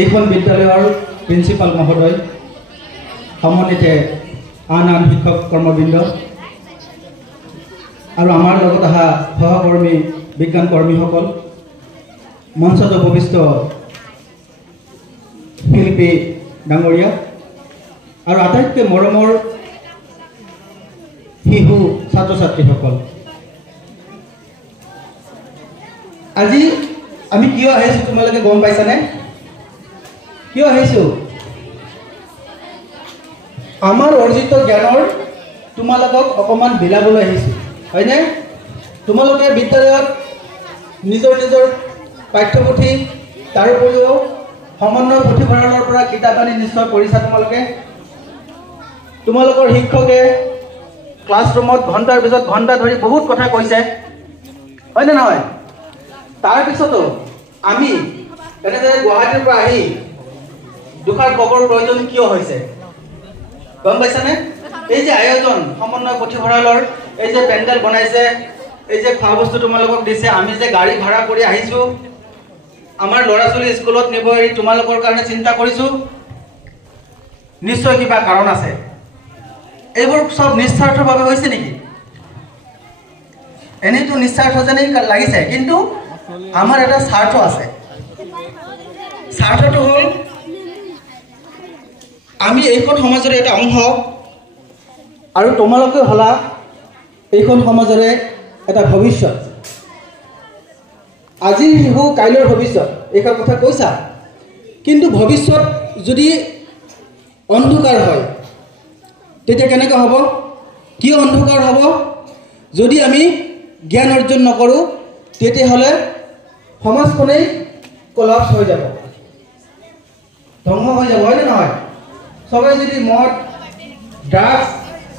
এইখন বিদ্যালয়ৰ প্ৰিন্সিপাল মহোদয়, সমন্বিতে আন শিক্ষক কৰ্মবৃন্দ আৰু আমাৰ লগত অহা সহকৰ্মী বিজ্ঞান কৰ্মীসকল, মঞ্চত উপবিষ্ট শিল্পী ডাঙৰীয়া আৰু আটাইতকৈ মৰমৰ শিশু ছাত্ৰ ছাত্ৰীসকল, আজি আমি কিয় আহিছোঁ তোমালোকে গম পাইছানে? কিয় আহিছোঁ? আমাৰ অৰ্জিত জ্ঞানৰ তোমালোকক অকণমান বিলাবলৈ আহিছোঁ, হয়নে? তোমালোকে বিদ্যালয়ত নিজৰ নিজৰ পাঠ্যপুথি তাৰ উপৰিও সমন্বয় পুথিভঁৰালৰ পৰা কিতাপ আনি নিশ্চয় পঢ়িছা। তোমালোকৰ শিক্ষকে ক্লাছৰুমত ঘণ্টাৰ পিছত ঘণ্টা ধৰি বহুত কথা কৈছে, হয়নে নহয়? তাৰপিছতো আমি এনেদৰে গুৱাহাটীৰ পৰা আহি দুষাৰ খবৰ প্ৰয়োজন কিয় হৈছে গম পাইছানে? এই যে আয়োজন সমন্বয় পুথিভঁৰালৰ, এই যে পেণ্ডেল বনাইছে, এই যে খোৱা বস্তু তোমালোকক দিছে, আমি যে গাড়ী ভাড়া কৰি আহিছোঁ, আমাৰ ল'ৰা ছোৱালী স্কুলত নিব এৰি তোমালোকৰ কাৰণে চিন্তা কৰিছোঁ, নিশ্চয় কিবা কাৰণ আছে। এইবোৰ সব নিস্বাৰ্থভাৱে হৈছে নেকি? এনেইতো নিস্বাৰ্থ যেনেই লাগিছে, কিন্তু আমাৰ এটা স্বাৰ্থ আছে। স্বাৰ্থটো হ'ল আমি এইখন সমাজৰে এটা অংশ আৰু তোমালোকে হ'লা এইখন সমাজৰে এটা ভৱিষ্যত। আজিৰ শিশু কাইলৈৰ ভৱিষ্যত, এইষাৰ কথা কৈছা, কিন্তু ভৱিষ্যত যদি অন্ধকাৰ হয় তেতিয়া কেনেকৈ হ'ব? কিয় অন্ধকাৰ হ'ব? যদি আমি জ্ঞান অৰ্জন নকৰোঁ তেতিয়াহ'লে সমাজখনেই কলাপছ হৈ যাব, ধ্বংস হৈ যাব, হয়নে নহয়? সবাই যদি মদ, ড্ৰাগছ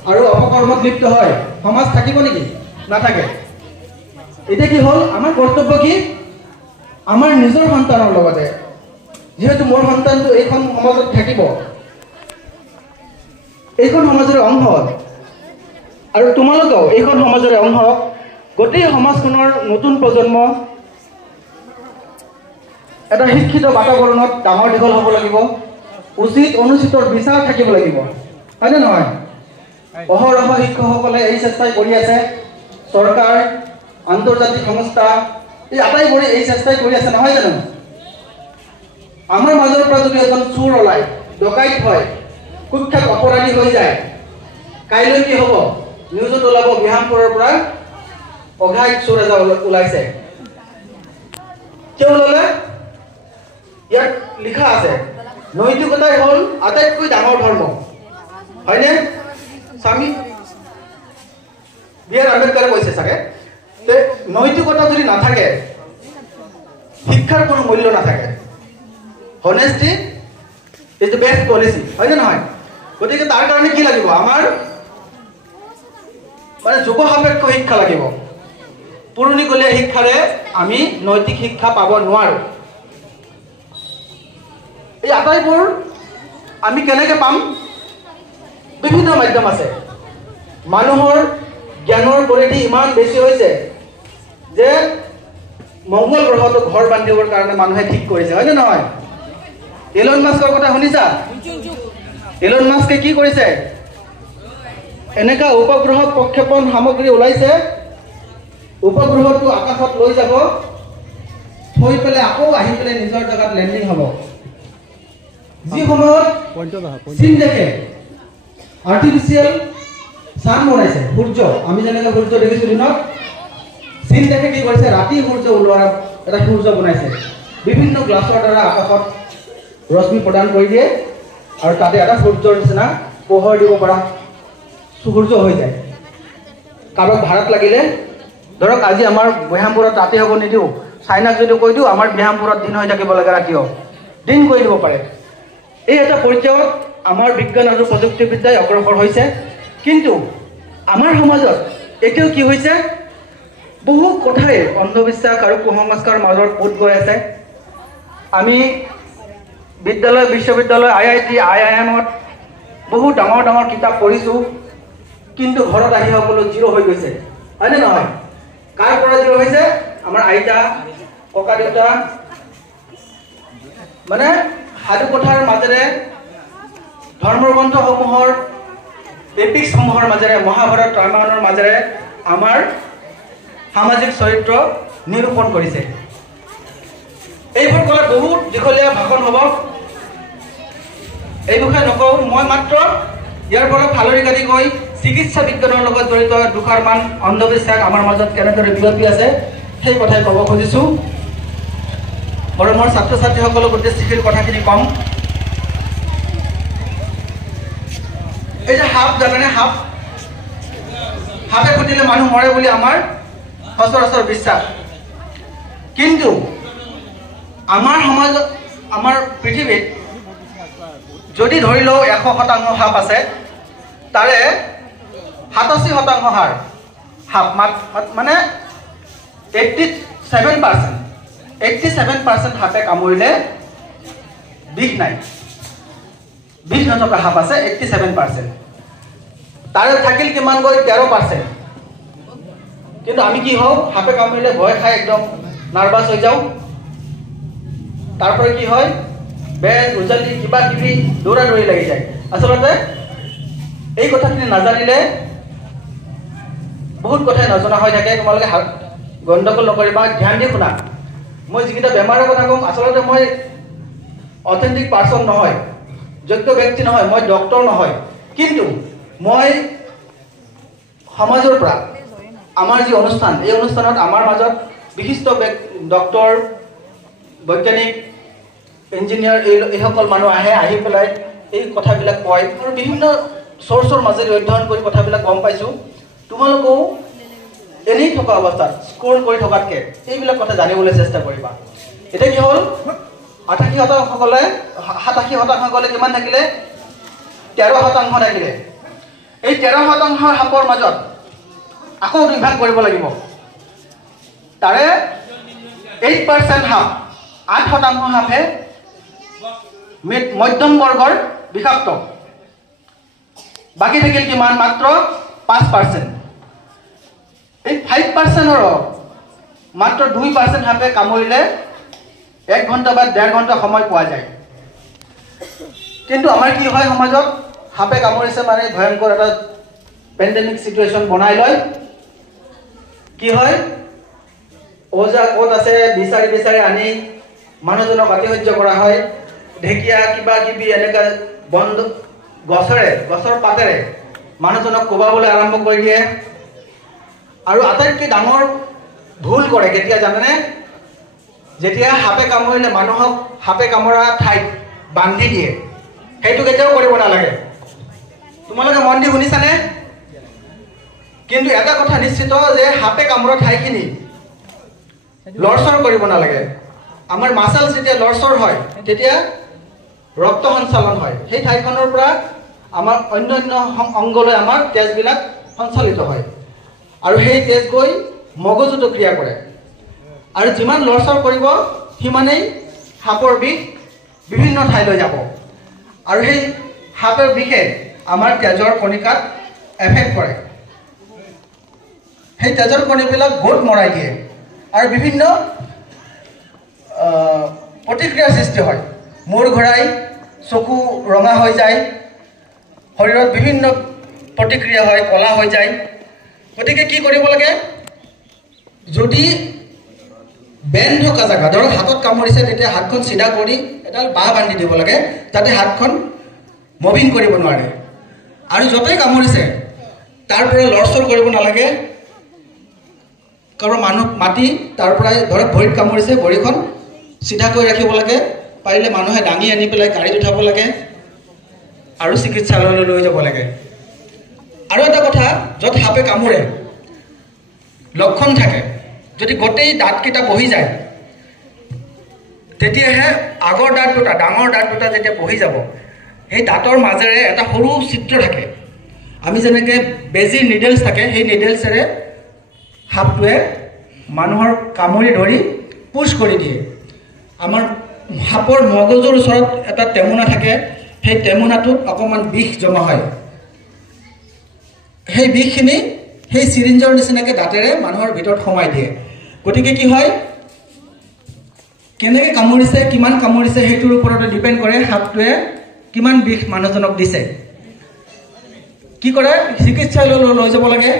আৰু অপকৰ্মত লিপ্ত হয়, সমাজ থাকিব নেকি? নাথাকে। এতিয়া কি হ'ল, আমাৰ কৰ্তব্য কি? আমাৰ নিজৰ সন্তানৰ লগতে, যিহেতু মোৰ সন্তানটো এইখন সমাজত থাকিব, এইখন সমাজৰে অংশ আৰু তোমালোকেও এইখন সমাজৰে অংশ, গোটেই সমাজখনৰ নতুন প্ৰজন্ম এটা শিক্ষিত বাতাবৰণত ডাঙৰ দীঘল হ'ব লাগিব, উচিত অনুচিতৰ বিচাৰ থাকিব লাগিব, হয়নে নহয়? অহৰহ শিক্ষকসকলে এই চেষ্টাই কৰি আছে, চৰকাৰ, আন্তৰ্জাতিক সংস্থা, এই আটাইবোৰে এই চেষ্টাই কৰি আছে, নহয় জানো? আমাৰ মাজৰ পৰা যদি এজন চোৰ ওলায়, ডকাইত হয়, কুখ্যাত অপৰাধী হৈ যায়, কাইলৈ কি হ'ব? নিউজত ওলাব বিহামপুৰৰ পৰা অঘাইত চোৰ এজন ওলাইছে। কিয় ওলালে? ইয়াত লিখা আছে নৈতিকতাই হ'ল আটাইতকৈ ডাঙৰ ধৰ্ম, হয়নে? স্বামী বি আৰ আম্বেদকাৰে কৈছে চাগে, যে নৈতিকতা যদি নাথাকে শিক্ষাৰ কোনো মূল্য নাথাকে। হনেষ্টি ইজ দ্য বেষ্ট পলিচি, হয়নে নহয়? গতিকে তাৰ কাৰণে কি লাগিব? আমাৰ মানে যুগ সাপেক্ষ শিক্ষা লাগিব। পুৰণিকলীয়া শিক্ষাৰে আমি নৈতিক শিক্ষা পাব নোৱাৰোঁ। এই আটাইবোৰ আমি কেনেকৈ পাম? বিভিন্ন মাধ্যম আছে। মানুহৰ জ্ঞানৰ পৰিধি ইমান বেছি হৈছে যে মংগল গ্ৰহটো ঘৰ বান্ধিবৰ কাৰণে মানুহে ঠিক কৰিছে, হয়নে নহয়? এলন মাস্কৰ কথা শুনিছা? এলন মাস্কে কি কৰিছে? এনেকুৱা উপগ্ৰহ প্ৰক্ষেপণ সামগ্ৰী ওলাইছে, উপগ্ৰহটো আকাশত লৈ যাব, থৈ পেলাই আকৌ আহি পেলাই নিজৰ জেগাত লেণ্ডিং হ'ব। যি সময়ত চীন দেশে আৰ্টিফিচিয়েল চান বনাইছে, সূৰ্য, আমি যেনেকৈ সূৰ্য দেখিছোঁ দিনত, চীন দেশে কি কৰিছে? ৰাতি সূৰ্য ওলোৱাৰ এটা সূৰ্য বনাইছে, বিভিন্ন গ্লাছৰ দ্বাৰা আকাশত ৰশ্মি প্ৰদান কৰি দিয়ে আৰু তাতে এটা সূৰ্যৰ নিচিনা পোহৰ দিব পৰা সূৰ্য হৈ যায়। কাৰোবাক ভাড়াত লাগিলে, ধৰক আজি আমাৰ বিহামপুৰত ৰাতি হ'ব নিদিওঁ, চাইনাক যদি কৈ দিওঁ আমাৰ বিহামপুৰত দিন হৈ থাকিব লাগে, ৰাতিও দিন কৰি দিব পাৰে। এই এটা পৰ্যায়ত আমাৰ বিজ্ঞান আৰু প্ৰযুক্তিবিদ্যাই অগ্ৰসৰ হৈছে, কিন্তু আমাৰ সমাজত এতিয়াও কি হৈছে? বহু কথাই অন্ধবিশ্বাস আৰু কুসংস্কাৰৰ মাজত পোত গৈ আছে। আমি বিদ্যালয়, বিশ্ববিদ্যালয়, IIT, IIMত বহু ডাঙৰ ডাঙৰ কিতাপ পঢ়িছোঁ, কিন্তু ঘৰত আহি সকলো জিৰ' হৈ গৈছে, হয়নে নহয়? কাৰ পৰা জিৰ' হৈছে? আমাৰ আইতা, ককা দেউতা, মানে সাধুকথাৰ মাজেৰে ধৰ্মগ্ৰন্থসমূহৰ এপিক্সসমূহৰ মাজেৰে মহাভাৰত ৰামায়ণৰ মাজেৰে আমাৰ সামাজিক চৰিত্ৰ নিৰূপণ কৰিছে। এইবোৰ ক'লে বহুত দীঘলীয়া ভাষণ হ'ব, এই বিষয়ে নকওঁ। মই মাত্ৰ ইয়াৰ পৰা ফালৰি কাটি গৈ চিকিৎসা বিজ্ঞানৰ লগত জড়িত দুষাৰমান অন্ধবিশ্বাস আমাৰ মাজত কেনেদৰে বিয়পি আছে সেই কথাই ক'ব খুজিছোঁ। আৰু মোৰ ছাত্ৰ ছাত্ৰীসকলক উদ্দেশ্যশীল কথাখিনি ক'ম। এই যে সাপ জানেনে? সাপে খুটিলে মানুহ মৰে বুলি আমাৰ সচৰাচৰ বিশ্বাস। কিন্তু আমাৰ সমাজত, আমাৰ পৃথিৱীত যদি ধৰি লওঁ 100% সাপ আছে, তাৰে 87% সাপ মানে 87% সাপে কামুৰিলে বিষ নাই। বিষ নথকা সাপ আছে 87%। তাৰে থাকিল কিমানকৈ 13%। কিন্তু আমি কি হওঁ, সাপে কামুৰিলে ভয় খাই একদম নাৰ্ভাছ হৈ যাওঁ। তাৰপৰা কি হয়, বেজ উজালি কিবা কিবি দৌৰা দৌৰি লাগি যায়। আচলতে এই কথাখিনি নাজানিলে বহুত কথাই নজনা হৈ থাকে। তোমালোকে গণ্ডগোল নকৰিবা, ধ্যান দি শুনা। মই যিকেইটা বেমাৰৰ কথা ক'ম, আচলতে মই অথেণ্টিক পাৰ্চন নহয়, যোগ্য ব্যক্তি নহয়, মই ডক্তৰ নহয়। কিন্তু মই সমাজৰ পৰা আমাৰ যি অনুষ্ঠান, এই অনুষ্ঠানত আমাৰ মাজত বিশিষ্ট ডক্তৰ, বৈজ্ঞানিক, ইঞ্জিনিয়াৰ এইসকল মানুহ আহি পেলাই এই কথাবিলাক কয় আৰু বিভিন্ন চ'ৰ্চৰ মাজেৰে অধ্যয়ন কৰি কথাবিলাক গম পাইছোঁ। তোমালোকেও এনেই থকা অৱস্থাত স্ক্ৰল কৰি থকাতকৈ এইবিলাক কথা জানিবলৈ চেষ্টা কৰিবা। এতিয়া কি হ'ল, 87% কিমান থাকিলে? 13% থাকিলে। এই 13% সাপৰ মাজত আকৌ বিভাগ কৰিব লাগিব। তাৰে 8% সাপ, 8% সাপে মধ্যম বৰ্গৰ বিষাক্ত। বাকী থাকিল কিমান? মাত্ৰ 5%। এই 5%ৰ মাত্ৰ 2% সাপে কামুৰিলে 1 ঘণ্টা বা 1.5 ঘণ্টা সময় পোৱা যায়। কিন্তু আমাৰ কি হয়, সমাজত সাপে কামুৰিছে মানে ভয়ংকৰ এটা পেণ্ডেমিক চিটুৱেশ্যন বনাই লয়। কি হয়, ওজা ক'ত আছে বিচাৰি বিচাৰি আনি মানুহজনক আতিশয্য কৰা হয়। ঢেকীয়া কিবা কিবি এনেকৈ গছৰ পাতেৰে মানুহজনক কোবাবলৈ আৰম্ভ কৰি দিয়ে। আৰু আটাইতকৈ ডাঙৰ ভুল কৰে কেতিয়া জানেনে? যেতিয়া সাপে কামুৰিলে মানুহক সাপে কামোৰা ঠাইত বান্ধি দিয়ে। সেইটো কেতিয়াও কৰিব নালাগে। তোমালোকে মন দি শুনিছানে? কিন্তু এটা কথা নিশ্চিত যে সাপে কামোৰা ঠাইখিনি লৰচৰ কৰিব নালাগে। আমাৰ মাছাল যেতিয়া লৰচৰ হয় তেতিয়া ৰক্ত সঞ্চালন হয়। সেই ঠাইখনৰ পৰা আমাৰ অন্যান্য অংগলৈ আমাৰ তেজবিলাক সঞ্চালিত হয় আৰু সেই তেজ গৈ মগজুতো ক্ৰিয়া কৰে। আৰু যিমান লৰচৰ কৰিব সিমানেই সাপৰ বিষ বিভিন্ন ঠাইলৈ যাব। আৰু সেই সাপৰ বিষে আমাৰ তেজৰ কণিকাত এফেক্ট কৰে। সেই তেজৰ কণিবিলাক গোট মৰাই দিয়ে আৰু বিভিন্ন প্ৰতিক্ৰিয়াৰ সৃষ্টি হয়। মূৰ ঘূৰাই, চকু ৰঙা হৈ যায়, শৰীৰত বিভিন্ন প্ৰতিক্ৰিয়া হয়, কলা হৈ যায়। গতিকে কি কৰিব লাগে, যদি বেন থকা জেগা, ধৰক হাতত কামুৰিছে, তেতিয়া হাতখন চিধা কৰি এডাল বাঁহ বান্ধি দিব লাগে যাতে হাতখন মুভিং কৰিব নোৱাৰে। আৰু য'তেই কামুৰিছে তাৰ পৰা লৰচৰ কৰিব নালাগে। কাৰো মানুহ মাতি তাৰ পৰাই, ধৰক ভৰিত কামুৰিছে, ভৰিখন চিধাকৈ ৰাখিব লাগে। পাৰিলে মানুহে দাঙি আনি পেলাই গাড়ীত উঠাব লাগে আৰু চিকিৎসালয়লৈ লৈ যাব লাগে। আৰু এটা কথা, য'ত সাপে কামোৰে লক্ষণ থাকে, যদি গোটেই দাঁতকেইটা বহি যায় তেতিয়াহে আগৰ দাঁত দুটা, ডাঙৰ দাঁত দুটা যেতিয়া বহি যাব, সেই দাঁতৰ মাজেৰে এটা সৰু ছিদ্ৰ থাকে। আমি যেনেকৈ বেজীৰ নিডেলছ থাকে, সেই নিডেলছেৰে সাপটোৱে মানুহৰ কামুৰি ধৰি পুছ কৰি দিয়ে। আমাৰ সাপৰ মগজুৰ ওচৰত এটা টেমুনা থাকে, সেই টেমুনাটোত অকণমান বিষ জমা হয়। সেই বিষখিনি সেই চিৰিঞ্জৰ নিচিনাকৈ দাঁতেৰে মানুহৰ ভিতৰত সোমাই দিয়ে। গতিকে কি হয়, কেনেকৈ কামুৰিছে কিমান কামুৰিছে সেইটোৰ ওপৰতে ডিপেণ্ড কৰে সাপটোৱে কিমান বিষ মানুহজনক দিছে। কি কৰে চিকিৎসালয়লৈ লৈ যাব লাগে,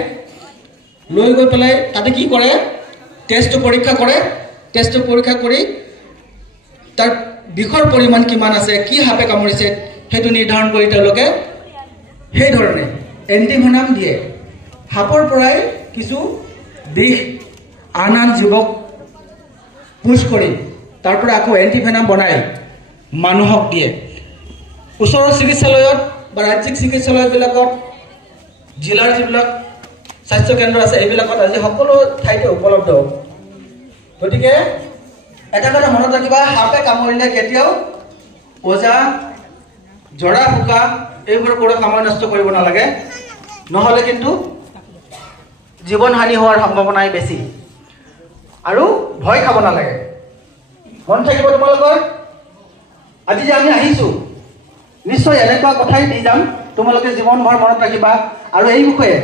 লৈ গৈ পেলাই তাতে কি কৰে টেষ্টটো পৰীক্ষা কৰে, টেষ্টটো পৰীক্ষা কৰি তাৰ বিষৰ পৰিমাণ কিমান আছে, কি সাপে কামুৰিছে সেইটো নিৰ্ধাৰণ কৰি তেওঁলোকে সেই ধৰণে এণ্টিভেনাম দিয়ে। সাপৰ পৰাই কিছু বিষ আন আন জীৱক পুছ কৰি তাৰ পৰা আকৌ এণ্টিভেনাম বনাই মানুহক দিয়ে। ওচৰৰ চিকিৎসালয়ত বা ৰাজ্যিক চিকিৎসালয়বিলাকত জিলাৰ যিবিলাক স্বাস্থ্য কেন্দ্ৰ আছে এইবিলাকত আজি সকলো ঠাইতে উপলব্ধ। গতিকে এটা কথা মনত ৰাখিবা, সাপে কামুৰিলে কেতিয়াও ওজা জৰা ফুকা এইবোৰ কৰি সময় নষ্ট কৰিব নালাগে, নহ'লে কিন্তু জীৱন হানি হোৱাৰ সম্ভাৱনাই বেছি। আৰু ভয় খাব নালাগে, মন থাকিব তোমালোকৰ। আজি যে আমি আহিছোঁ নিশ্চয় এনেকুৱা কথাই দি যাম তোমালোকে জীৱনভৰ মনত ৰাখিবা। আৰু এই বিষয়ে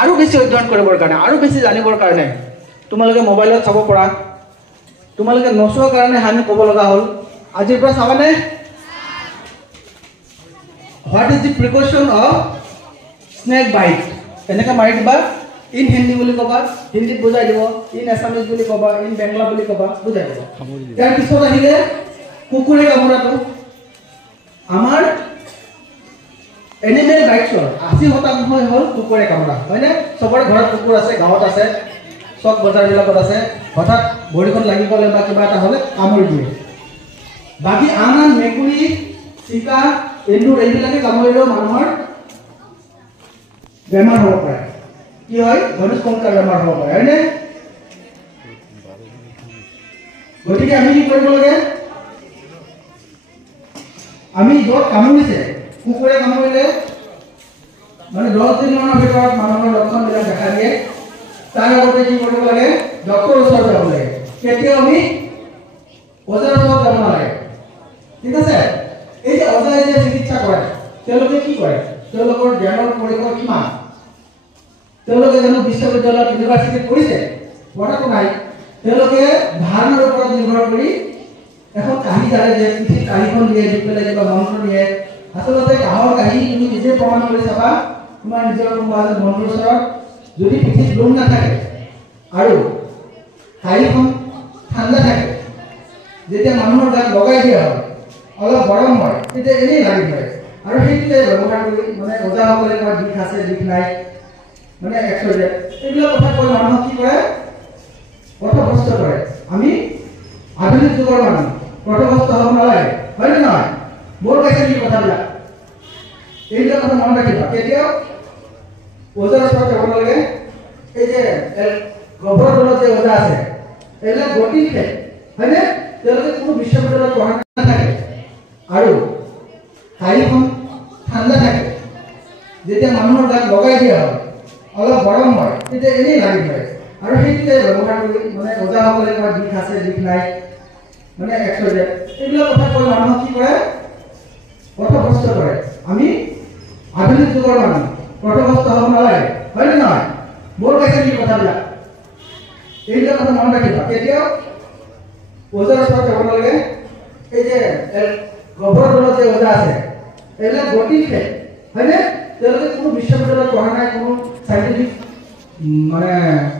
আৰু বেছি অধ্যয়ন কৰিবৰ কাৰণে আৰু বেছি জানিবৰ কাৰণে তোমালোকে মোবাইলত চাব পৰা, তোমালোকে নচোৱাৰ কাৰণে আমি ক'ব লগা হ'ল। আজিৰ পৰা চাবানে? What is the precaution of snake bite এনেকৈ মাৰি দিবা। ইন হিন্দী বুলি ক'বা, হিন্দীত বুজাই দিব, ইন এছামিজ বুলি ক'বা, ইন বেংগলা বুলি ক'বা, বুজাই দিব। ইয়াৰ পিছত আহিলে কুকুৰে কামোৰাটো। আমাৰ এনিমেল ৰাইটছৰ 80% হ'ল কুকুৰে কামোৰা, হয়নে? চবৰে ঘৰত কুকুৰ আছে, গাঁৱত আছে, চক বজাৰবিলাকত আছে। হঠাৎ ভৰিখন লাগি গ'লে বা কিবা এটা হ'লে কামুৰি দিয়ে। বাকী আন আন মেকুৰী, চিকা, এন্দুৰ এইবিলাকে কামুৰিলেও মানুহৰ বেমাৰ হ'ব পাৰে। কি হয়? ঘনিষ্ঠংকাৰ বেমাৰ হ'ব পাৰে, হয়নে? গতিকে আমি কি কৰিব লাগে? আমি য'ত কামুৰিছে কুকুৰে কামুৰিলে মানে 10 দিনৰ ভিতৰত মানুহৰ লক্ষণবিলাক দেখা দিয়ে। তাৰ আগতে কি কৰিব লাগে? ডক্টৰৰ ওচৰত যাব লাগে। কেতিয়াও আমি ওজাৰ ওচৰত যাব নালাগে, ঠিক আছে? এই যে ওজাই যে চিকিৎসা কৰে তেওঁলোকে কি কৰে? তেওঁলোকৰ জ্ঞানৰ পৰিসৰ কিমান? তেওঁলোকে জানো বিশ্ববিদ্যালয়ত ইউনিভাৰ্চিটিত পঢ়িছে? পঢ়াটো নাই। তেওঁলোকে ধাৰণাৰ ওপৰত নিৰ্ভৰ কৰি এখন কাঁহী জানে যে পিঠিত কাঁহীখন দিয়ে, দি পেলাই কিবা মন্ত্ৰ দিয়ে। আচলতে কাঁহৰ কাঁহী তুমি নিজে প্ৰমাণ কৰি চাবা তোমাৰ নিজৰ কোনোবা এজন বন্ধুৰ ওচৰত যদি পিঠিত লোম নাথাকে আৰু কাঁহীখন ঠাণ্ডা থাকে, যেতিয়া মানুহৰ গাত লগাই দিয়া হয় অলপ গৰম হয় তেতিয়া এনেই লাগি ধৰে। আৰু সেইটোৱে ব্যৱহাৰ কৰি মানে ওজাসকলে কয় বিষ আছে বিষ নাই মানে এক্সৰে এইবিলাক কথা কৈ মানুহক কি কৰে? পথভ্ৰষ্ট কৰে। আমি আধুনিক যুগৰ মানুহ পথভ্ৰষ্ট হ'ব নালাগে, হয় নে নহয়? মোৰ পাইছে নেকি কথাবিলাক? এইবিলাক কথা মনত ৰাখিবা। কেতিয়াও ওজাৰ ওচৰত যাব নালাগে। এই যে গভৰ দলত যে ওজা আছে এইবিলাক গতি খেল, হয়নে? তেওঁলোকে কোনো বিশ্ববিদ্যালয়ত পঢ়া নাথাকে আৰু কাঁহীখন ঠাণ্ডা থাকে, যেতিয়া মানুহৰ গাত লগাই দিয়া হয় অলপ গৰম হয় তেতিয়া এনেই লাগি ধৰে। আৰু সেইটোৱে ব্যৱহাৰ কৰি মানে ওজাসকলে কয় বিষ আছে বিষ নাই মানে এক্সৰে এইবিলাক কথা কৈ মানুহক কি কৰে? পথভ্ৰষ্ট কৰে। আমি আধুনিক যুগৰ মানুহ পথভ্ৰষ্ট হ'ব নালাগে, হয় নে নহয়? মোৰ পাইছে নেকি কথাবিলাক? এইবিলাক কথা মনত ৰাখিবা। কেতিয়াও ওজাৰ ওচৰত যাব নালাগে। এই যে গভৰ দলত যে ওজা আছে এইবিলাক গতি খেল, হয়নে? তেওঁলোকে কোনো বিশ্ববিদ্যালয়ত পঢ়া নাই, কোনো চাইণ্টিফিক মানে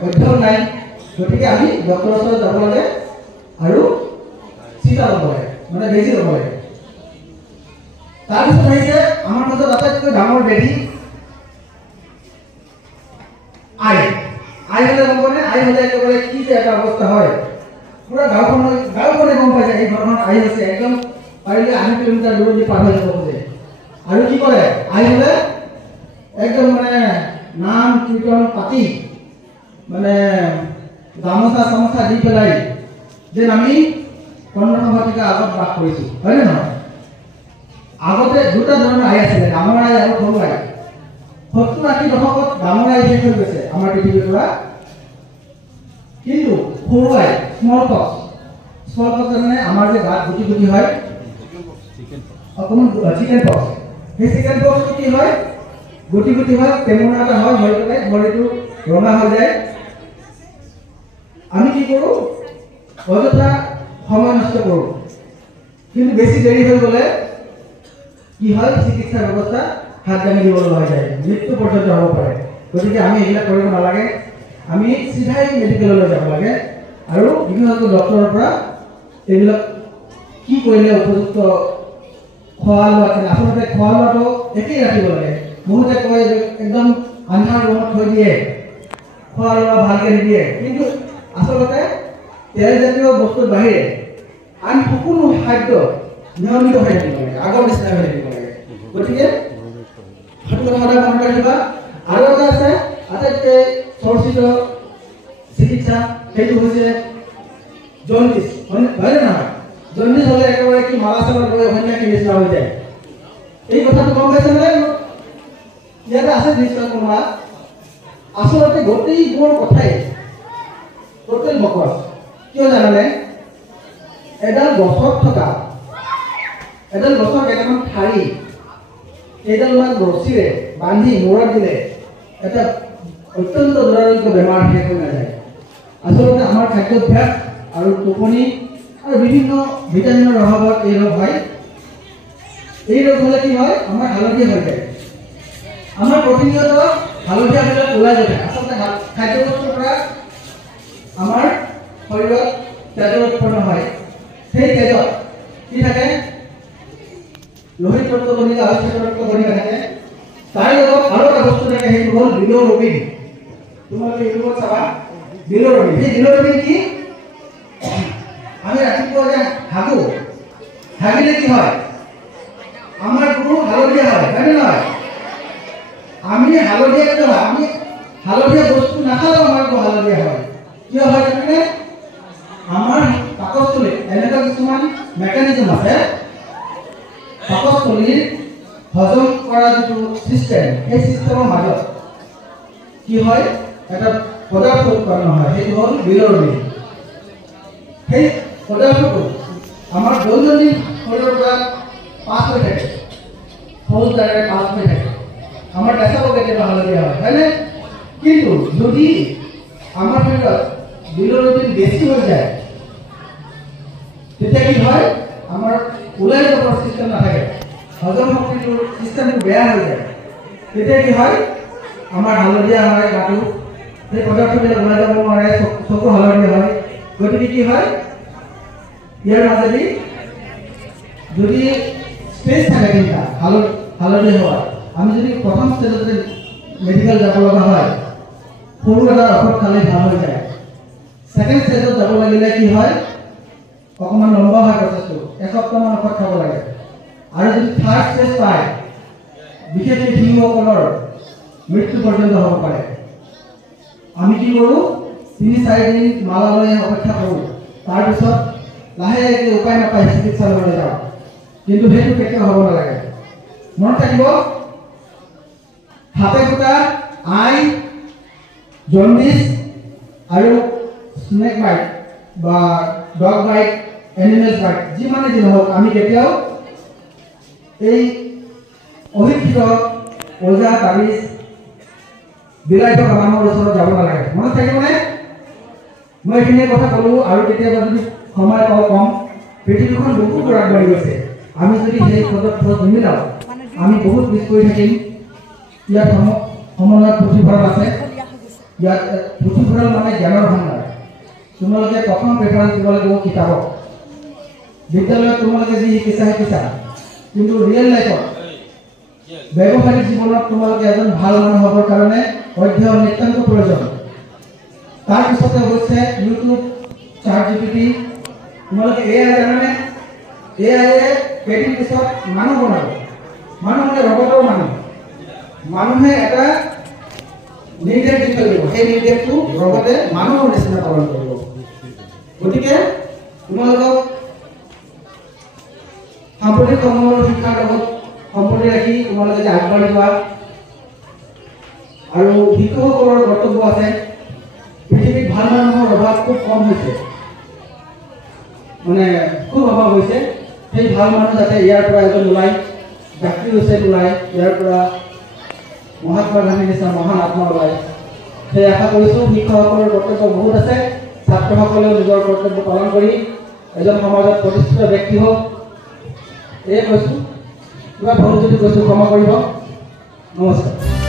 অধ্যয়ন নাই। গতিকে আমি ডক্টৰৰ ওচৰত যাব লাগে আৰু চিটা ল'ব লাগে, মানে বেজি ল'ব লাগে। তাৰপিছত আহিছে আমাৰ মাজত আটাইতকৈ ডাঙৰ ব্যাধি আই। আই হ'লে গম পোৱা নে? আই হ'লে একেবাৰে কি যে এটা অৱস্থা হয়, পুৰা গাঁওখনে গম পাই যায় এই ঘৰখনত আই হৈছে। একদম পাৰিলে 8 কিলোমিটাৰ দূৰলৈ পাৰ হৈ যাব খোজে। আৰু কি কৰে? আই হ'লে একদম মানে নাম কীৰ্তন পাতি মানে গামোচা চামোচা দি পেলাই যেন আমি 1500 শতিকা আগত বাস কৰিছোঁ, হয় নে নহয়? আগতে দুটা ধৰণৰ আই আছিলে, ডাঙৰ আই আৰু সৰু আই। 70-80 দশকত ডাঙৰ আই শেষ হৈ গৈছে আমাৰ পৃথিৱীৰ পৰা, কিন্তু সৰু আই স্মল পক্স মানে আমাৰ যে গাত গুটি গুটি হয় অকণমান চিকেন পক্স, সেই চিকেন পক্সটো কি হয়? গুটি গুটি হয়, টেমুনা এটা হয়, হৈ পেলাই ভৰিটো ৰঙা হৈ যায়। আমি কি কৰোঁ? অযথা সময় নষ্ট কৰোঁ, কিন্তু বেছি দেৰি হৈ গ'লে কি হয় চিকিৎসাৰ ব্যৱস্থা হাত দাঙি দিব লগা হৈ যায়, মৃত্যু পৰ্যন্ত হ'ব পাৰে। গতিকে আমি এইবিলাক কৰিব নালাগে, আমি চিধাই মেডিকেললৈ যাব লাগে আৰু বিশেষজ্ঞ ডক্টৰৰ পৰা এইবিলাক কি কৰিলে উপযুক্ত খোৱা লোৱা, আচলতে খোৱা লোৱাটো একেই ৰাখিব লাগে। বহুতে কয় যে একদম আন্ধাৰ ৰুমত থৈ দিয়ে, খোৱা লোৱা ভালকৈ নিদিয়ে, কিন্তু আচলতে তেলজাতীয় বস্তুৰ বাহিৰে আন সকলো খাদ্য নিয়মিত হৈ থাকিব লাগে, আগৰ নিচিনা হৈ থাকিব লাগে। গতিকে সেইটো কথা সদায় মনত ৰাখিবা। আৰু এটা আছে আটাইতকৈ চৰ্চিত চিকিৎসা, সেইটো হৈছে জণ্ডিছ, হয়নে নহয়? জণ্ডিছ হ'লে একেবাৰে কি মালা চালা লৈ সন্যাসী নিচিনা হৈ যায়। এই কথাটো গম পাইছে নে? ইয়াতে আছে নিশ্চয় কোনোবা। আচলতে গোটেইবোৰ কথাই টোটেল বকচ। কিয় জানানে? এডাল গছত থকা, এডাল গছৰ কেইটামান ঠাৰি কেইডালমান ৰছীৰে বান্ধি মূৰত দিলে এটা অত্যন্ত দুৰাৰোগ্য বেমাৰ শেষ হৈ নাযায়। আচলতে আমাৰ খাদ্যাভ্যাস আৰু টোপনি আৰু বিভিন্ন ভিটামিনৰ অভাৱত এই ৰোগ হয়। এই ৰোগ হ'লে কি হয়? আমাৰ হালধীয়া হৈ যায়। আমাৰ প্ৰতিনিয়ত হালধীয়াবিলাক ওলাই যায়। আচলতে খাদ্যবস্তুৰ পৰা আমাৰ শৰীৰত তেজৰ উৎপন্ন হয়। সেই তেজত কি থাকে? লোহিত ৰক্তকণিকা, অশ্বেত ৰক্তকণিকা থাকে। তাৰ লগত আৰু এটা বস্তু থাকে, সেইটো হ'ল বিলিৰুবিন। তোমালোকে ইউটিউবত চাবা বিলিৰুবিন। সেই বিলিৰুবিন কি? আমি ৰাতিপুৱা যে হাগো, হাগিলে কি হয়? আমাৰ গৰু হালধীয়া হয়, হয়নে নহয়? আমি হালধীয়া কিয় হয়? আমি হালধীয়া বস্তু নাখালেও আমাৰ গৰু হালধীয়া হয়। কিয় হয় জানেনে? আমাৰ পাকস্থলীত এনেকুৱা কিছুমান মেকানিজম আছে, পাকস্থলীৰ হজম কৰা যিটো চিষ্টেম, সেই চিষ্টেমৰ মাজত কি হয়? এটা পদাৰ্থ উৎপন্ন হয়, সেইটো হ'ল বিলিৰুবিন। সেই পদাৰ্থটো আমাৰ দৈনন্দিন শৰীৰৰ পৰা পাছ হৈ থাকে, ফৌজদাৰে পাছ হৈ থাকে। আমাৰ পেচাব কেতিয়াবা হালধীয়া হয়, হয়নে? কিন্তু যদি আমাৰ শৰীৰত বিলিৰুবিন বেছি হৈ যায়, তেতিয়া কি হয়? আমাৰ ওলাই যাবৰ চিষ্টেম নাথাকে, হজম শক্তিটোৰ চিষ্টেমটো বেয়া হৈ যায়। তেতিয়া কি হয়? আমাৰ হালধীয়া হয় গাটো, সেই পদাৰ্থবিলাক ওলাই যাব নোৱাৰে, চকু হালধীয়া হয়। গতিকে কি হয়? ইয়াৰ মাজেদি যদি ষ্টেজ থাকে তিনিটা হালধীয়া হোৱাৰ, আমি যদি প্ৰথম ষ্টেজতে মেডিকেল যাব লগা হয়, সৰু এটা ঔষধ খালে ভাল হৈ যায়। ছেকেণ্ড ষ্টেজত যাব লাগিলে কি হয়? অকণমান লম্বা হয় প্ৰচেছটো, এসপ্তাহমান ঔষধ খাব লাগে। আৰু যদি থাৰ্ড ষ্টেজ পায়, বিশেষকৈ শিশুসকলৰ মৃত্যু পৰ্যন্ত হ'ব পাৰে। আমি কি কৰোঁ? ৩-৪ দিন মালালৈ অপেক্ষা কৰোঁ, তাৰপিছত লাহে লাহে উপায় নাপায় চিকিৎসালয়লৈ যাওঁ। কিন্তু সেইটো কেতিয়াও হ'ব নালাগে। মনত থাকিব, হাতে ফুটা আই, জণ্ডিছ আৰু স্নেক বাইট বা ডগ বাইট, এনিমেল বাইট, যিমানে যি নহওক, আমি কেতিয়াও এই অশিক্ষিত ওজা তাবিজ বিলাই থকা মানুহৰ ওচৰত যাব নালাগে। মনত থাকিবনে? মই এইখিনিয়ে কথা ক'লোঁ, আৰু কেতিয়াবা যদি সময় পাওঁ কম। পৃথিৱীখন বহুত আগবাঢ়ি গৈছে, আমি যদি সেই পদক্ষেপ নিমিলাওঁ আমি বহুত পিছ পৰি থাকিম। ইয়াত সময়ত পুথিভঁৰাল আছে, ইয়াত পুথিভঁৰাল মানে জ্ঞানৰ ভাণ্ডাৰ। তোমালোকে প্ৰথম প্ৰেফাৰেঞ্চ দিব লাগিব কিতাপক। বিদ্যালয়ত তোমালোকে যি শিকিছা, কিন্তু ৰিয়েল লাইফত ব্যৱহাৰিক জীৱনত তোমালোকে এজন ভাল মানুহ হ'বৰ কাৰণে অধ্যয়ন নিতান্ত প্ৰয়োজন। তাৰপিছতে হৈছে ইউটিউব, ChatGPT। তোমালোকে AI জানানে? AI কেইদিন পিছত মানুহ বনাব। মানুহ মানে ৰবটৰ মানুহ। মানুহে এটা নিৰ্দেশ দি থৈ দিব, সেই নিৰ্দেশটো ৰবটে মানুহৰ নিচিনা পালন কৰিব। গতিকে তোমালোকক সাম্প্ৰতিক সময়ৰ শিক্ষাৰ লগত সম্পৰ্ক ৰাখি তোমালোকে যে আগবাঢ়ি যোৱা, আৰু শিক্ষকসকলৰ কৰ্তব্য আছে। পৃথিৱীত ভাল মানুহৰ অভাৱ খুব কম হৈছে, মানে খুব অভাৱ হৈছে। সেই ভাল মানুহ যাতে ইয়াৰ পৰা এজন ওলায়, জাকিৰ হুছেইন ওলায়, ইয়াৰ পৰা মহাত্মা গান্ধীৰ নিচিনা মহান আত্মা ওলায়, সেই আশা কৰিছোঁ। শিক্ষকসকলৰ কৰ্তব্য বহুত আছে, ছাত্ৰসকলেও নিজৰ কৰ্তব্য পালন কৰি এজন সমাজত প্ৰতিষ্ঠিত ব্যক্তি হওক এয়ে কৈছোঁ কিবা ভুল যদি কৈছোঁ ক্ষমা কৰিব নমস্কাৰ